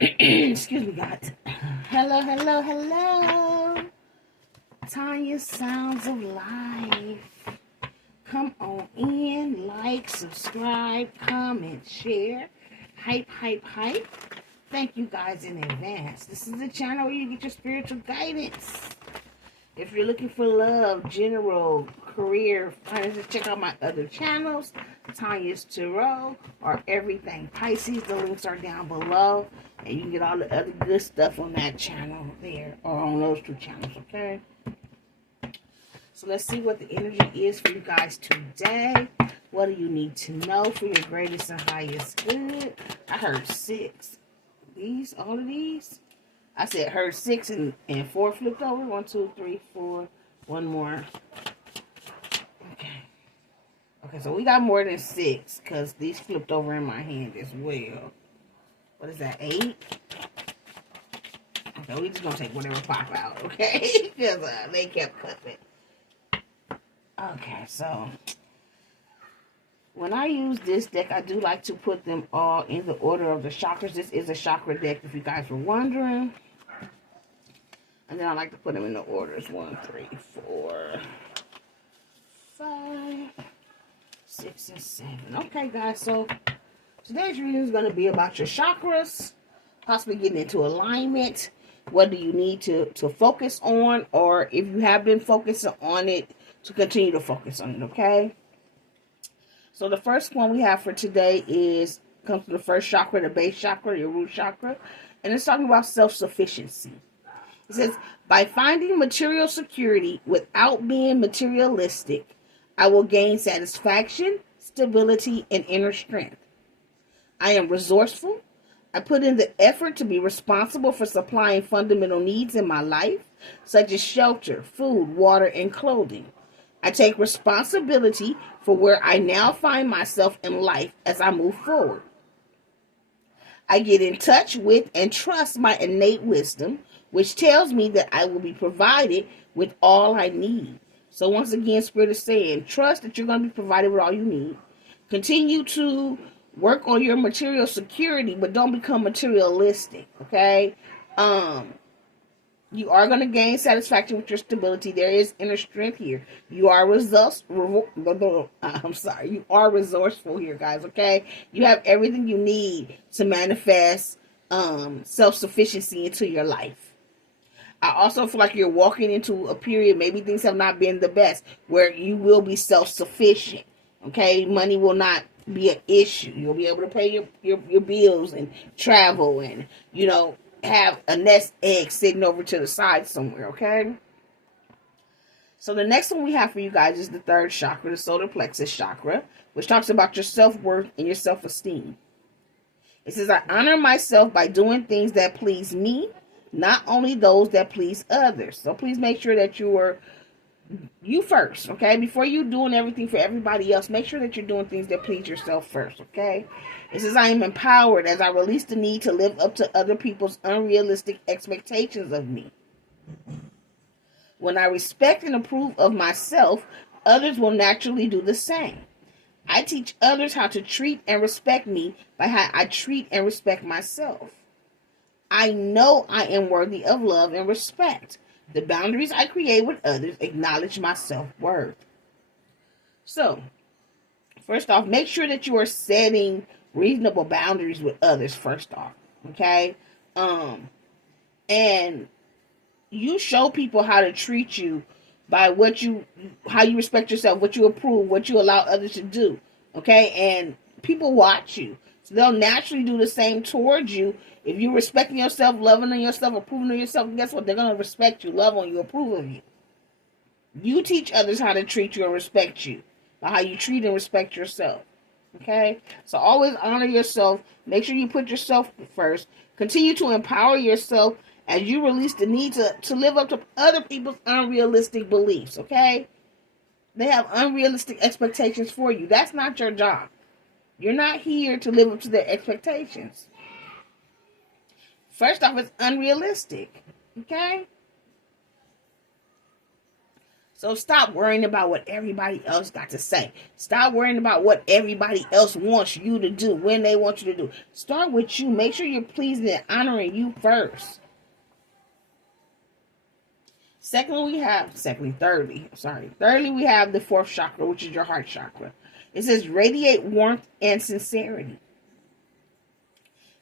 Excuse me, guys. Hello, hello, hello. Tanya's Sounds of Life. Come on in, like, subscribe, comment, share. Hype, hype, hype. Thank you guys in advance. This is the channel where you get your spiritual guidance. If you're looking for love, general, career, finances, check out my other channels, Tanya's Tarot, or Everything Pisces. The links are down below. And you can get all the other good stuff on that channel there, or on those two channels, okay? So let's see what the energy is for you guys today. What do you need to know for your greatest and highest good? I heard 6. These, all of these? I said heard 6 and 4 flipped over. 1, 2, 3, 4. One more. Okay. Okay, so we got more than 6 because these flipped over in my hand as well. What is that, 8? Okay, we just gonna take whatever pop out, okay? Because they kept cutting. Okay, so when I use this deck, I do like to put them all in the order of the chakras. This is a chakra deck, if you guys were wondering. And then I like to put them in the orders 1, 3, 4, 5, 6, and 7. Okay, guys, so today's reading is going to be about your chakras, possibly getting into alignment. What do you need to focus on, or if you have been focusing on it, to continue to focus on it, okay? So the first one we have for today comes to the first chakra, the base chakra, your root chakra, and it's talking about self-sufficiency. It says, by finding material security without being materialistic, I will gain satisfaction, stability, and inner strength. I am resourceful. I put in the effort to be responsible for supplying fundamental needs in my life, such as shelter, food, water, and clothing. I take responsibility for where I now find myself in life as I move forward. I get in touch with and trust my innate wisdom, which tells me that I will be provided with all I need. So once again, Spirit is saying, trust that you're going to be provided with all you need. Continue to work on your material security, but don't become materialistic, okay? You are going to gain satisfaction with your stability. There is inner strength here. You are You are resourceful here, guys, okay? You have everything you need to manifest self-sufficiency into your life. I also feel like you're walking into a period, maybe things have not been the best, where you will be self-sufficient, okay? Money will not be an issue. You'll be able to pay your bills and travel and, have a nest egg sitting over to the side somewhere, okay? So the next one we have for you guys is the third chakra, the solar plexus chakra, which talks about your self-worth and your self-esteem. It says, I honor myself by doing things that please me, not only those that please others. So please make sure that you first, okay? Before you doing everything for everybody else, make sure that you're doing things that please yourself first, okay? It says, I am empowered as I release the need to live up to other people's unrealistic expectations of me. When I respect and approve of myself, others will naturally do the same. I teach others how to treat and respect me by how I treat and respect myself. I know I am worthy of love and respect. The boundaries I create with others acknowledge my self-worth. So, first off, make sure that you are setting reasonable boundaries with others first off, okay? And you show people how to treat you by how you respect yourself, what you approve, what you allow others to do, okay? And people watch you, so they'll naturally do the same towards you. If you're respecting yourself, loving on yourself, approving of yourself, guess what? They're going to respect you, love on you, approve of you. You teach others how to treat you and respect you by how you treat and respect yourself. Okay? So always honor yourself. Make sure you put yourself first. Continue to empower yourself as you release the need to live up to other people's unrealistic beliefs. Okay? They have unrealistic expectations for you. That's not your job. You're not here to live up to their expectations. First off, it's unrealistic. Okay? So stop worrying about what everybody else got to say. Stop worrying about what everybody else wants you to do, when they want you to do. Start with you. Make sure you're pleasing and honoring you first. Thirdly, we have the fourth chakra, which is your heart chakra. It says radiate warmth and sincerity.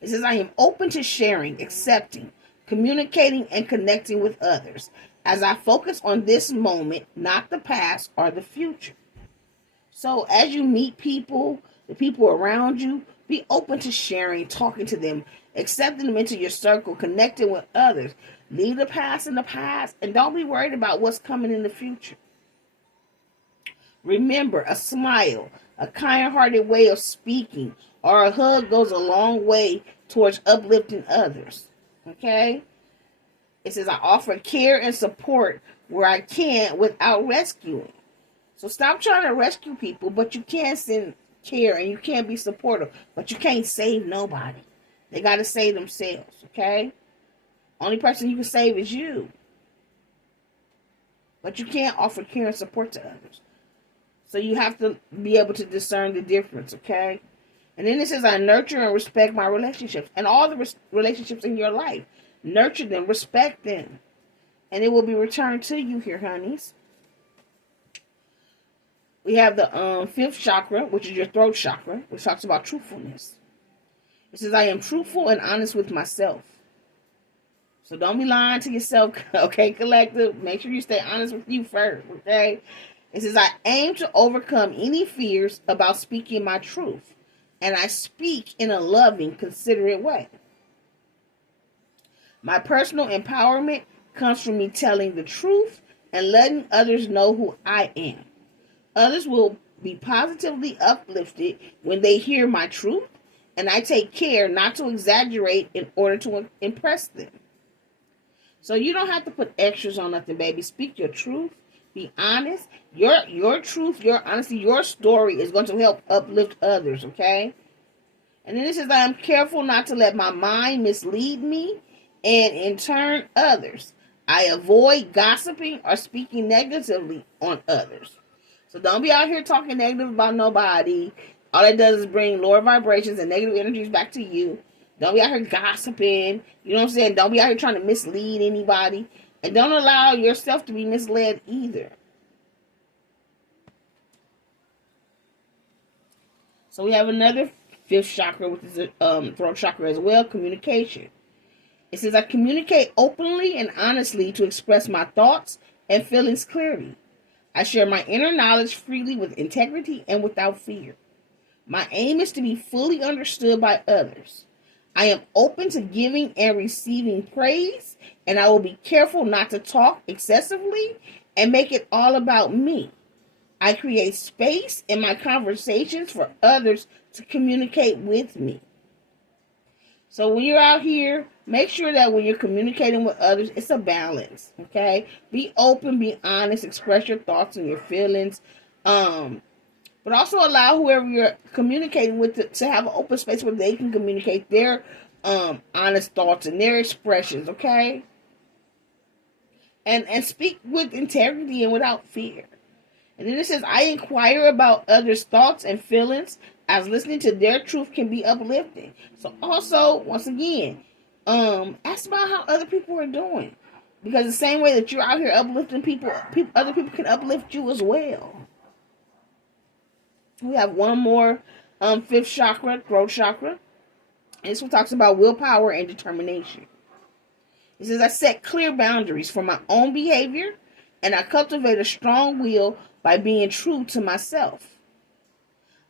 It says I am open to sharing, accepting, communicating, and connecting with others as I focus on this moment, not the past or the future. So as you meet people, the people around you, be open to sharing, talking to them, accepting them into your circle, connecting with others. Leave the past in the past and don't be worried about what's coming in the future. Remember, a smile, a kind-hearted way of speaking, or a hug goes a long way towards uplifting others. Okay? It says, I offer care and support where I can without rescuing. So stop trying to rescue people, but you can send care and you can be supportive, but you can't save nobody. They got to save themselves, okay? Only person you can save is you. But you can't offer care and support to others. So you have to be able to discern the difference, okay? And then it says, I nurture and respect my relationships and all the relationships in your life. Nurture them, respect them, and it will be returned to you here, honeys. We have the fifth chakra, which is your throat chakra, which talks about truthfulness. It says, I am truthful and honest with myself. So don't be lying to yourself, okay, collective? Make sure you stay honest with you first, okay? It says, I aim to overcome any fears about speaking my truth, and I speak in a loving, considerate way. My personal empowerment comes from me telling the truth and letting others know who I am. Others will be positively uplifted when they hear my truth, and I take care not to exaggerate in order to impress them. So you don't have to put extras on nothing, baby. Speak your truth. Be honest. Your truth, your honesty, your story is going to help uplift others, okay? And then it says, I am careful not to let my mind mislead me and in turn others. I avoid gossiping or speaking negatively on others. So don't be out here talking negative about nobody. All it does is bring lower vibrations and negative energies back to you. Don't be out here gossiping. You know what I'm saying? Don't be out here trying to mislead anybody. And don't allow yourself to be misled either. So we have another fifth chakra, which is a throat chakra as well, communication. It says, I communicate openly and honestly to express my thoughts and feelings clearly. I share my inner knowledge freely with integrity and without fear. My aim is to be fully understood by others. I am open to giving and receiving praise, and I will be careful not to talk excessively and make it all about me. I create space in my conversations for others to communicate with me. So when you're out here, make sure that when you're communicating with others, it's a balance, okay? Be open, be honest, express your thoughts and your feelings, but also allow whoever you're communicating with to have an open space where they can communicate their honest thoughts and their expressions, okay? And speak with integrity and without fear. And then it says, I inquire about others' thoughts and feelings, as listening to their truth can be uplifting. So also, once again, ask about how other people are doing. Because the same way that you're out here uplifting people, other people can uplift you as well. We have one more fifth chakra, throat chakra. And this one talks about willpower and determination. It says, I set clear boundaries for my own behavior, and I cultivate a strong will by being true to myself.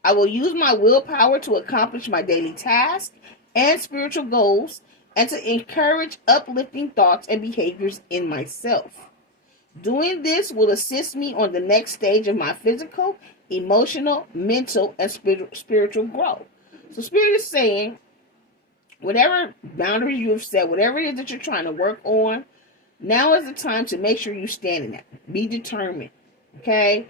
I will use my willpower to accomplish my daily tasks and spiritual goals and to encourage uplifting thoughts and behaviors in myself. Doing this will assist me on the next stage of my physical, emotional, mental, and spiritual growth. So Spirit is saying, whatever boundaries you have set, whatever it is that you're trying to work on, now is the time to make sure you stand in that. Be determined, okay?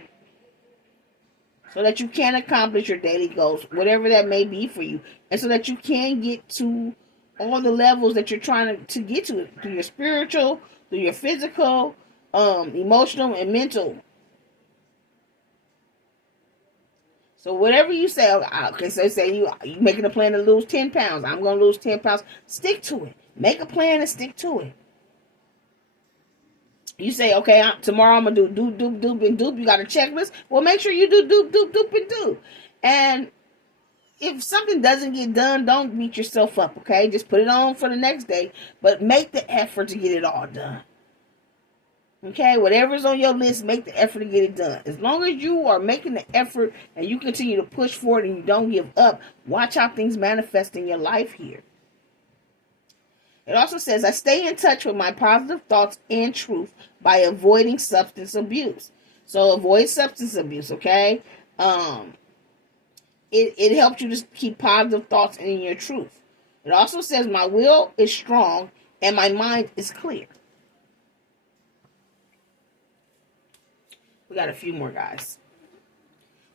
So that you can accomplish your daily goals, whatever that may be for you. And so that you can get to all the levels that you're trying to get to, through your spiritual, through your physical, emotional, and mental So whatever you say, okay, so say you making a plan to lose 10 pounds. I'm going to lose 10 pounds. Stick to it. Make a plan and stick to it. You say, okay, tomorrow I'm going to do doop, and doop. You got a checklist? Well, make sure you do doop, and doop. And if something doesn't get done, don't beat yourself up, okay? Just put it on for the next day, but make the effort to get it all done. Okay, whatever's on your list, make the effort to get it done. As long as you are making the effort and you continue to push forward and you don't give up, watch how things manifest in your life here. It also says, I stay in touch with my positive thoughts and truth by avoiding substance abuse. So avoid substance abuse, okay? It helps you to keep positive thoughts in your truth. It also says, my will is strong and my mind is clear. We got a few more, guys.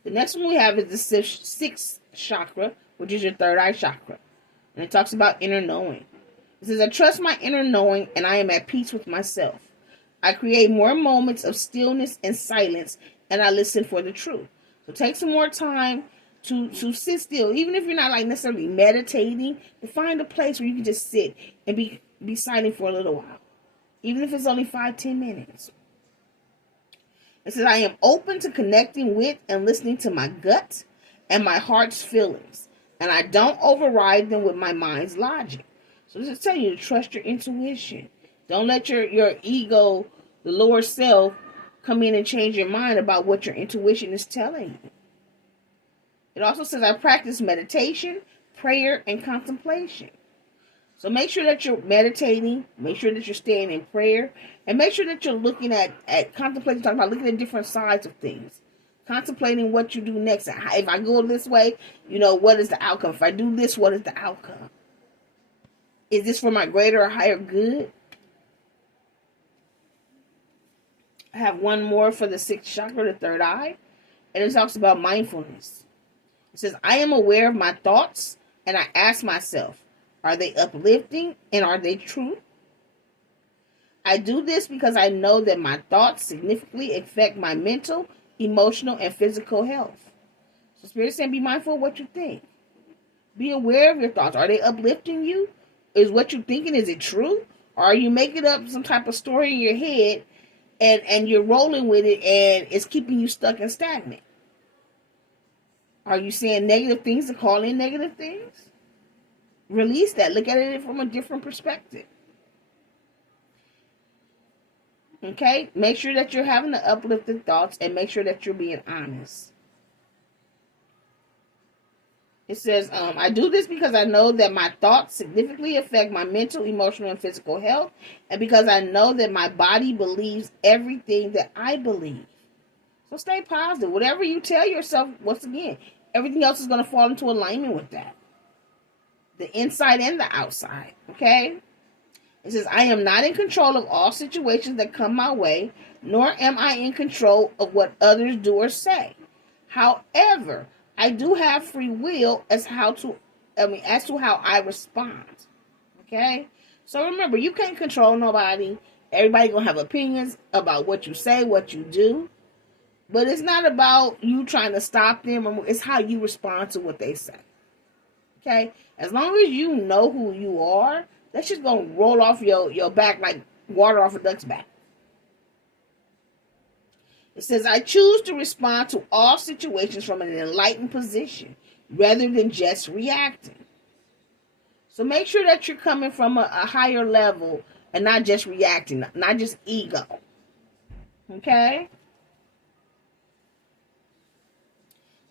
The next one we have is the sixth chakra, which is your third eye chakra. And it talks about inner knowing. It says, I trust my inner knowing and I am at peace with myself. I create more moments of stillness and silence and I listen for the truth. So take some more time to sit still. Even if you're not like necessarily meditating, to find a place where you can just sit and be silent for a little while. Even if it's only 5-10 minutes. It says, I am open to connecting with and listening to my gut and my heart's feelings. And I don't override them with my mind's logic. So this is telling you to trust your intuition. Don't let your ego, the lower self, come in and change your mind about what your intuition is telling you. It also says, I practice meditation, prayer, and contemplation. So make sure that you're meditating, make sure that you're staying in prayer, and make sure that you're looking at contemplating, talking about looking at different sides of things. Contemplating what you do next. If I go this way, what is the outcome? If I do this, what is the outcome? Is this for my greater or higher good? I have one more for the sixth chakra, the third eye. And it talks about mindfulness. It says, I am aware of my thoughts and I ask myself, are they uplifting and are they true? I do this because I know that my thoughts significantly affect my mental, emotional, and physical health. So Spirit is saying, be mindful of what you think. Be aware of your thoughts. Are they uplifting you? Is what you're thinking, is it true? Or are you making up some type of story in your head and you're rolling with it and it's keeping you stuck and stagnant? Are you saying negative things to call in negative things? Release that. Look at it from a different perspective. Okay? Make sure that you're having the uplifted thoughts and make sure that you're being honest. It says, I do this because I know that my thoughts significantly affect my mental, emotional, and physical health. And because I know that my body believes everything that I believe. So stay positive. Whatever you tell yourself, once again, everything else is going to fall into alignment with that. The inside and the outside. Okay? It says, I am not in control of all situations that come my way, nor am I in control of what others do or say. However, I do have free will as to how I respond. Okay? So remember, you can't control nobody. Everybody gonna have opinions about what you say, what you do. But it's not about you trying to stop them. It's how you respond to what they say. Okay? As long as you know who you are, that's just gonna roll off your back like water off a duck's back. It says, I choose to respond to all situations from an enlightened position rather than just reacting. So make sure that you're coming from a higher level and not just reacting, not just ego. Okay?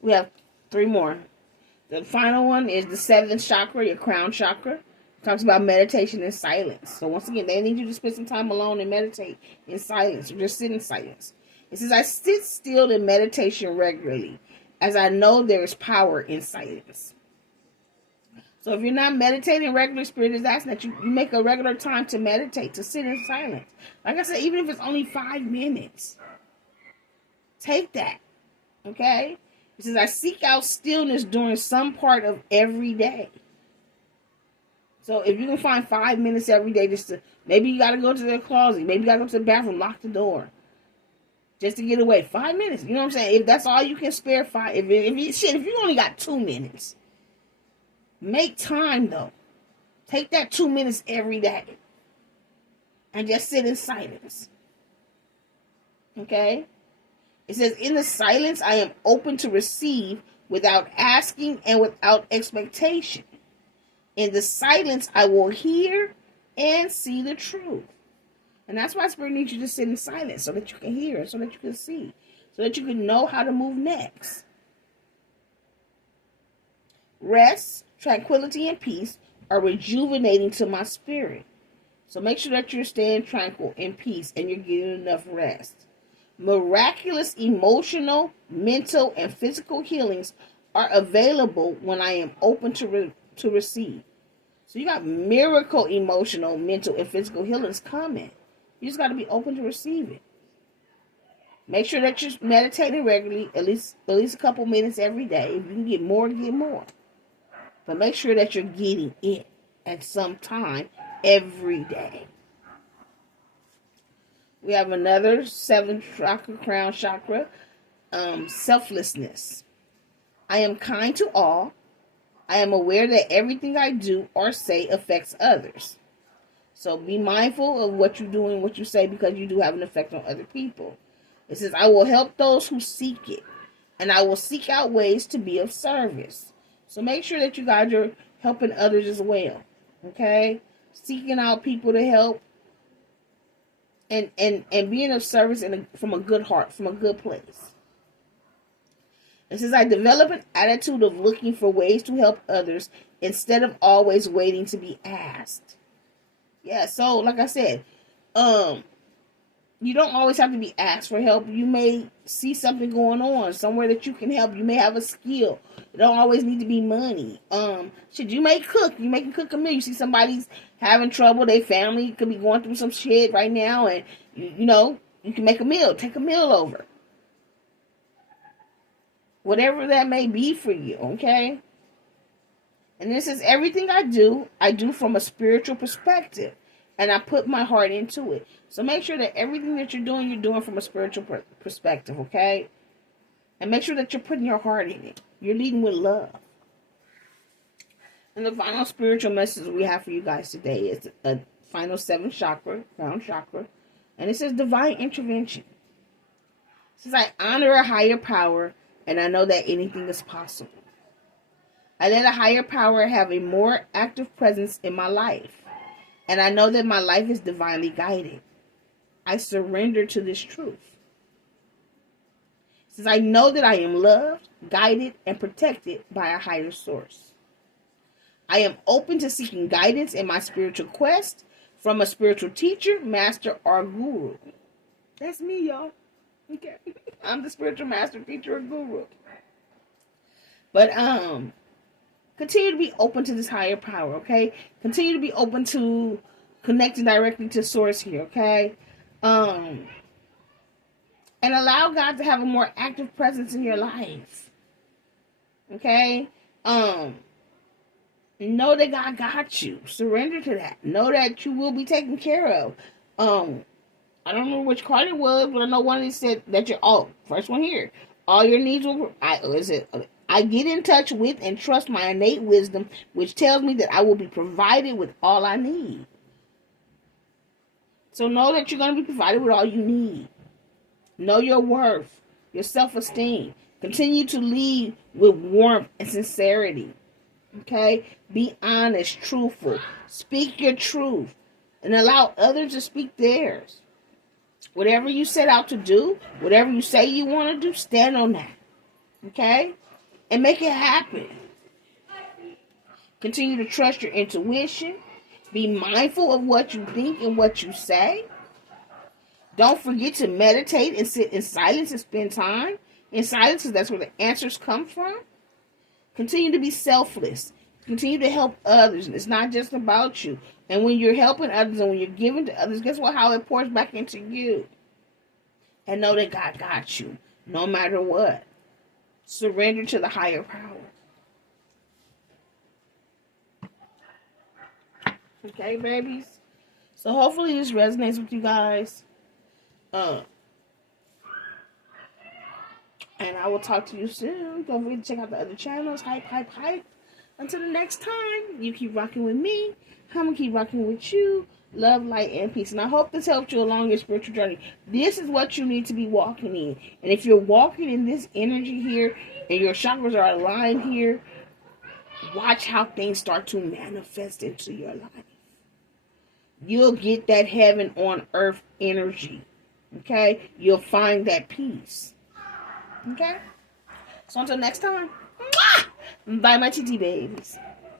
We have 3 more. The final one is the 7th chakra, your crown chakra. It talks about meditation and silence. So once again, they need you to spend some time alone and meditate in silence or just sit in silence. It says, I sit still in meditation regularly, as I know there is power in silence. So if you're not meditating regularly, Spirit is asking that you make a regular time to meditate, to sit in silence. Like I said, even if it's only 5 minutes, take that. Okay? It says, I seek out stillness during some part of every day. So if you can find 5 minutes every day, maybe you got to go to the closet, maybe you got to go to the bathroom, lock the door. just to get away. 5 minutes. You know what I'm saying? If that's all you can spare, if you only got 2 minutes, make time though. Take that 2 minutes every day and just sit in silence. Okay? It says, in the silence, I am open to receive without asking and without expectation. In the silence, I will hear and see the truth. And that's why Spirit needs you to sit in silence, so that you can hear, so that you can see, so that you can know how to move next. Rest, tranquility, and peace are rejuvenating to my spirit. So make sure that you're staying tranquil in peace and you're getting enough rest. Miraculous emotional, mental, and physical healings are available when I am open to receive. So you got miracle emotional, mental, and physical healings coming. You just got to be open to receive it. Make sure that you're meditating regularly, at least a couple minutes every day. If you can get more, get more. But make sure that you're getting it at some time every day. We have another 7th chakra, crown chakra, selflessness. I am kind to all. I am aware that everything I do or say affects others. So be mindful of what you do and what you say, because you do have an effect on other people. It says, I will help those who seek it, and I will seek out ways to be of service. So make sure that you guys are helping others as well. Okay? Seeking out people to help and being of service from a good heart, from a good place. It says, I develop an attitude of looking for ways to help others instead of always waiting to be asked. Yeah, so like I said, you don't always have to be asked for help. You may see something going on somewhere that you can help. You may have a skill. It don't always need to be money. You may cook. You may cook a meal. You see somebody's having trouble. Their family could be going through some shit right now, and you can make a meal. Take a meal over. Whatever that may be for you, okay? And this is everything I do from a spiritual perspective. And I put my heart into it. So make sure that everything that you're doing from a spiritual perspective, okay? And make sure that you're putting your heart in it. You're leading with love. And the final spiritual message we have for you guys today is a final 7th chakra, crown chakra. And it says divine intervention. It says, I honor a higher power, and I know that anything is possible. I let a higher power have a more active presence in my life. And I know that my life is divinely guided. I surrender to this truth. Since I know that I am loved, guided, and protected by a higher source. I am open to seeking guidance in my spiritual quest from a spiritual teacher, master, or guru. That's me, y'all. Okay. I'm the spiritual master, teacher, or guru. But, continue to be open to this higher power, okay? Continue to be open to connecting directly to source here, okay? And allow God to have a more active presence in your life. Okay? Know that God got you. Surrender to that. Know that you will be taken care of. I don't know which card it was, but I know one of these said that first one here. All your needs will... I get in touch with and trust my innate wisdom, which tells me that I will be provided with all I need. So know that you're going to be provided with all you need. Know your worth, your self-esteem. Continue to lead with warmth and sincerity. Okay? Be honest, truthful. Speak your truth and allow others to speak theirs. Whatever you set out to do, whatever you say you want to do, stand on that. Okay? And make it happen. Continue to trust your intuition. Be mindful of what you think and what you say. Don't forget to meditate and sit in silence and spend time in silence, because that's where the answers come from. Continue to be selfless. Continue to help others. It's not just about you. And when you're helping others and when you're giving to others, guess what? How it pours back into you. And know that God got you, no matter what. Surrender to the higher power. Okay, babies? So hopefully this resonates with you guys. And I will talk to you soon. Don't forget to check out the other channels. Hype, hype, hype. Until the next time, you keep rocking with me. I'm going to keep rocking with you. Love, light, and peace. And I hope this helped you along your spiritual journey. This is what you need to be walking in. And if you're walking in this energy here, and your chakras are aligned here, watch how things start to manifest into your life. You'll get that heaven on earth energy. Okay? You'll find that peace. Okay? So until next time. Bye, my TT babies.